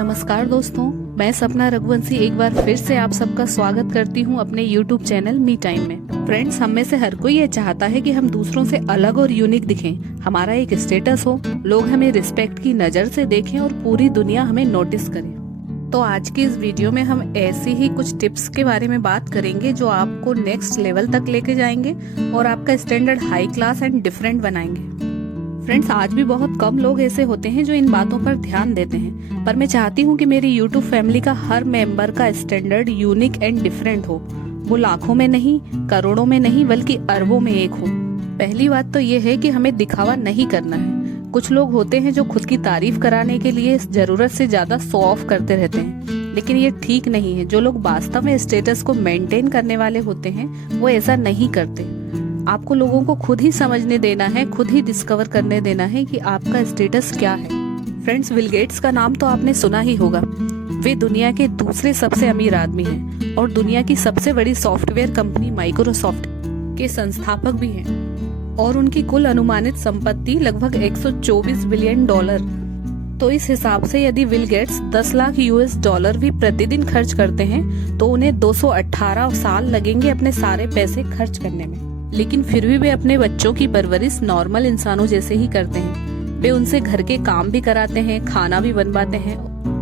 नमस्कार दोस्तों, मैं सपना रघुवंशी एक बार फिर से आप सबका स्वागत करती हूं अपने YouTube चैनल मी टाइम में। फ्रेंड्स, हम में से हर कोई ये चाहता है कि हम दूसरों से अलग और यूनिक दिखें, हमारा एक स्टेटस हो, लोग हमें रिस्पेक्ट की नजर से देखें और पूरी दुनिया हमें नोटिस करे। तो आज की इस वीडियो में हम ऐसी ही कुछ टिप्स के बारे में बात करेंगे जो आपको नेक्स्ट लेवल तक लेके जाएंगे और आपका standard high class and different बनाएंगे। फ्रेंड्स, आज भी बहुत कम लोग ऐसे होते हैं जो इन बातों पर ध्यान देते हैं, पर मैं चाहती हूँ कि मेरी YouTube फैमिली का हर मेंबर का स्टैंडर्ड यूनिक एंड डिफरेंट हो। वो लाखों में नहीं, करोड़ों में नहीं, बल्कि अरबों में एक हो। पहली बात तो ये है कि हमें दिखावा नहीं करना है। कुछ लोग होते हैं जो खुद की तारीफ कराने के लिए जरूरत से ज्यादा शो ऑफ करते रहते हैं, लेकिन ये ठीक नहीं है। जो लोग वास्तव में स्टेटस को मेंटेन करने वाले होते हैं वो ऐसा नहीं करते। आपको लोगों को खुद ही समझने देना है, खुद ही डिस्कवर करने देना है कि आपका स्टेटस क्या है। फ्रेंड्स, बिल गेट्स का नाम तो आपने सुना ही होगा। वे दुनिया के दूसरे सबसे अमीर आदमी हैं और दुनिया की सबसे बड़ी सॉफ्टवेयर कंपनी माइक्रोसॉफ्ट के संस्थापक भी हैं और उनकी कुल अनुमानित संपत्ति लगभग 124 बिलियन डॉलर। तो इस हिसाब से यदि Bill Gates 10 lakh US dollar भी प्रतिदिन खर्च करते हैं तो उन्हें 218 साल लगेंगे अपने सारे पैसे खर्च करने में। लेकिन फिर भी वे अपने बच्चों की परवरिश नॉर्मल इंसानों जैसे ही करते हैं। वे उनसे घर के काम भी कराते हैं, खाना भी बनवाते हैं,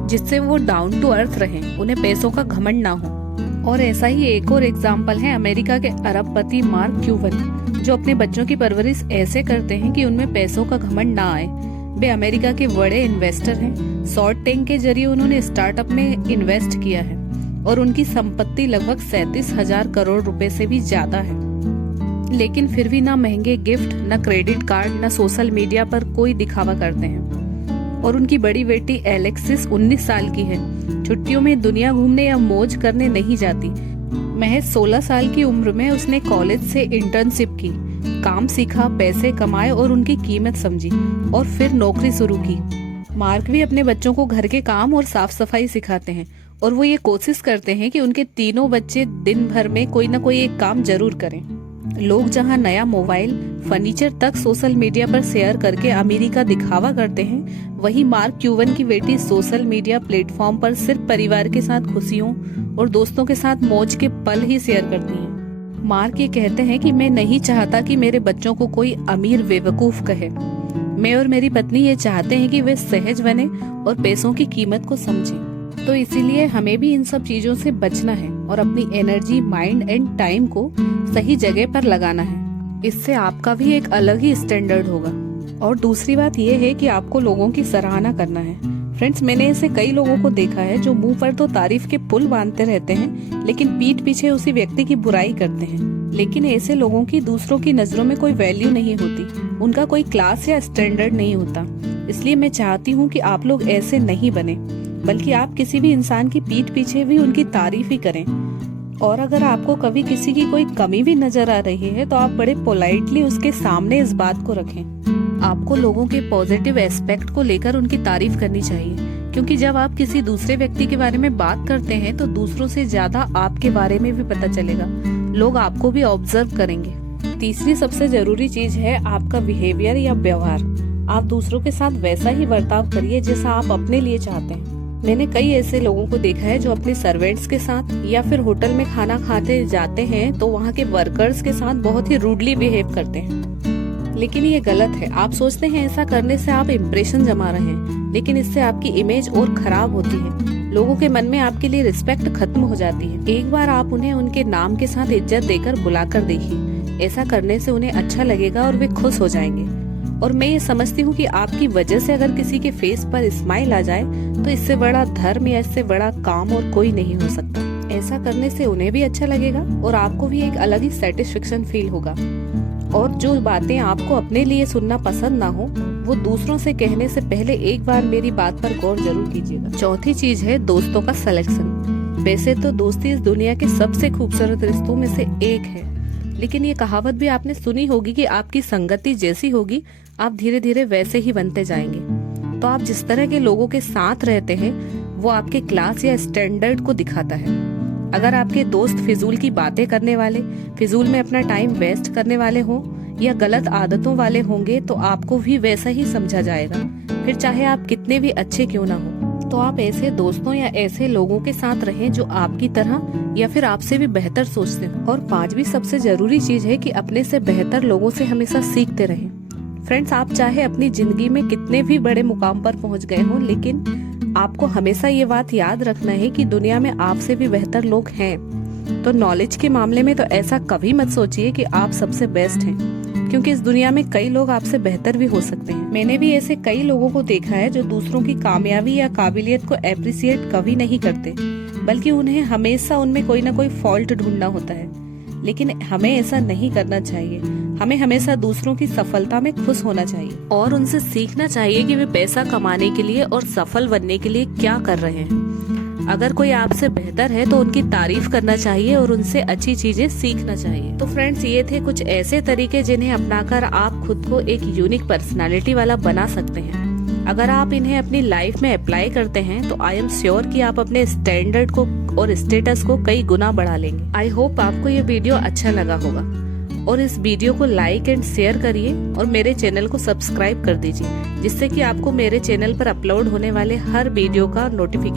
जिससे वो डाउन टू अर्थ रहें, उन्हें पैसों का घमंड ना हो। और ऐसा ही एक और एग्जाम्पल है अमेरिका के अरबपति मार्क क्यूबन, जो अपने बच्चों की परवरिश ऐसे करते हैं कि उनमें पैसों का घमंड ना आए। वे अमेरिका के बड़े इन्वेस्टर हैं। शॉर्ट टैंक के जरिए उन्होंने स्टार्टअप में इन्वेस्ट किया है और उनकी संपत्ति लगभग 37,000 करोड़ रुपए से भी ज्यादा है। लेकिन फिर भी ना महंगे गिफ्ट, ना क्रेडिट कार्ड, ना सोशल मीडिया पर कोई दिखावा करते हैं। और उनकी बड़ी बेटी एलेक्सिस 19 साल की है। छुट्टियों में दुनिया घूमने या मौज करने नहीं जाती। महज 16 साल की उम्र में उसने कॉलेज से इंटर्नशिप की, काम सीखा, पैसे कमाए और उनकी कीमत समझी और फिर नौकरी शुरू की। मार्क भी अपने बच्चों को घर के काम और साफ सफाई सिखाते हैं और वो ये कोशिश करते हैं कि उनके तीनों बच्चे दिन भर में कोई न कोई एक काम जरूर करें। लोग जहां नया मोबाइल, फर्नीचर तक सोशल मीडिया पर शेयर करके अमीरी का दिखावा करते हैं, वहीं मार्क क्यूबन की बेटी सोशल मीडिया प्लेटफॉर्म पर सिर्फ परिवार के साथ खुशियों और दोस्तों के साथ मौज के पल ही शेयर करती हैं। मार्क ये कहते हैं कि मैं नहीं चाहता कि मेरे बच्चों को कोई अमीर बेवकूफ कहे। मैं और मेरी पत्नी ये चाहते हैं कि वे सहज बने और पैसों की कीमत को समझें। तो इसीलिए हमें भी इन सब चीजों से बचना है और अपनी एनर्जी, माइंड एंड टाइम को सही जगह पर लगाना है। इससे आपका भी एक अलग ही स्टैंडर्ड होगा। और दूसरी बात यह है कि आपको लोगों की सराहना करना है। फ्रेंड्स, मैंने ऐसे कई लोगों को देखा है जो मुंह पर तो तारीफ के पुल बांधते रहते हैं, लेकिन पीठ पीछे उसी व्यक्ति की बुराई करते हैं। लेकिन ऐसे लोगों की दूसरों की नजरों में कोई वैल्यू नहीं होती, उनका कोई क्लास या स्टैंडर्ड नहीं होता। इसलिए मैं चाहती हूँ कि आप लोग ऐसे नहीं बने, बल्कि आप किसी भी इंसान की पीठ पीछे भी उनकी तारीफ ही करें। और अगर आपको कभी किसी की कोई कमी भी नजर आ रही है तो आप बड़े पोलाइटली उसके सामने इस बात को रखें। आपको लोगों के पॉजिटिव एस्पेक्ट को लेकर उनकी तारीफ करनी चाहिए, क्योंकि जब आप किसी दूसरे व्यक्ति के बारे में बात करते हैं तो दूसरों से ज्यादा आपके बारे में भी पता चलेगा। लोग आपको भी ऑब्जर्व करेंगे। तीसरी सबसे जरूरी चीज है आपका बिहेवियर या व्यवहार। आप दूसरों के साथ वैसा ही बर्ताव करिए जैसा आप अपने लिए चाहते हैं। मैंने कई ऐसे लोगों को देखा है जो अपने सर्वेंट्स के साथ या फिर होटल में खाना खाते जाते हैं तो वहाँ के वर्कर्स के साथ बहुत ही रूडली बिहेव करते हैं। लेकिन ये गलत है। आप सोचते हैं ऐसा करने से आप इम्प्रेशन जमा रहे हैं, लेकिन इससे आपकी इमेज और खराब होती है। लोगों के मन में आपके लिए रिस्पेक्ट खत्म हो जाती है। एक बार आप उन्हें उनके नाम के साथ इज्जत देकर बुलाकर देखिए। ऐसा करने से उन्हें अच्छा लगेगा और वे खुश हो जाएंगे। और मैं ये समझती हूँ कि आपकी वजह से अगर किसी के फेस पर स्माइल आ जाए तो इससे बड़ा धर्म या इससे बड़ा काम और कोई नहीं हो सकता। ऐसा करने से उन्हें भी अच्छा लगेगा और आपको भी एक अलग ही सेटिस्फेक्शन फील होगा। और जो बातें आपको अपने लिए सुनना पसंद ना हो, वो दूसरों से कहने से पहले एक बार मेरी बात पर गौर जरूर कीजिएगा। चौथी चीज है दोस्तों का सिलेक्शन। वैसे तो दोस्ती इस दुनिया के सबसे खूबसूरत रिश्तों में से एक है, लेकिन ये कहावत भी आपने सुनी होगी कि आपकी संगति जैसी होगी आप धीरे धीरे वैसे ही बनते जाएंगे। तो आप जिस तरह के लोगों के साथ रहते हैं वो आपके क्लास या स्टैंडर्ड को दिखाता है। अगर आपके दोस्त फिजूल की बातें करने वाले, फिजूल में अपना टाइम वेस्ट करने वाले हों या गलत आदतों वाले होंगे तो आपको भी वैसा ही समझा जाएगा, फिर चाहे आप कितने भी अच्छे क्यों ना हो। तो आप ऐसे दोस्तों या ऐसे लोगों के साथ रहें जो आपकी तरह या फिर आपसे भी बेहतर सोचते हो। और 5वीं सबसे जरूरी चीज है कि अपने से बेहतर लोगों से हमेशा सीखते रहें। फ्रेंड्स, आप चाहे अपनी जिंदगी में कितने भी बड़े मुकाम पर पहुंच गए हो, लेकिन आपको हमेशा ये बात याद रखना है कि दुनिया में आपसे भी बेहतर लोग हैं। तो नॉलेज के मामले में तो ऐसा कभी मत सोचिए कि आप सबसे बेस्ट हैं, क्योंकि इस दुनिया में कई लोग आपसे बेहतर भी हो सकते हैं। मैंने भी ऐसे कई लोगों को देखा है जो दूसरों की कामयाबी या काबिलियत को एप्रिसिएट कभी नहीं करते, बल्कि उन्हें हमेशा उनमें कोई ना कोई फॉल्ट ढूंढना होता है। लेकिन हमें ऐसा नहीं करना चाहिए। हमें हमेशा दूसरों की सफलता में खुश होना चाहिए और उनसे सीखना चाहिए कि वे पैसा कमाने के लिए और सफल बनने के लिए क्या कर रहे हैं। अगर कोई आपसे बेहतर है तो उनकी तारीफ करना चाहिए और उनसे अच्छी चीजें सीखना चाहिए। तो फ्रेंड्स, ये थे कुछ ऐसे तरीके जिन्हें अपनाकर आप खुद को एक यूनिक पर्सनालिटी वाला बना सकते हैं। अगर आप इन्हें अपनी लाइफ में अप्लाई करते हैं तो आई एम श्योर कि आप अपने स्टैंडर्ड को और स्टेटस को कई गुना बढ़ा लेंगे। आई होप आपको ये वीडियो अच्छा लगा होगा और इस वीडियो को लाइक एंड शेयर करिए और मेरे चैनल को सब्सक्राइब कर दीजिए, जिससे कि आपको मेरे चैनल पर अपलोड होने वाले हर वीडियो का नोटिफिकेशन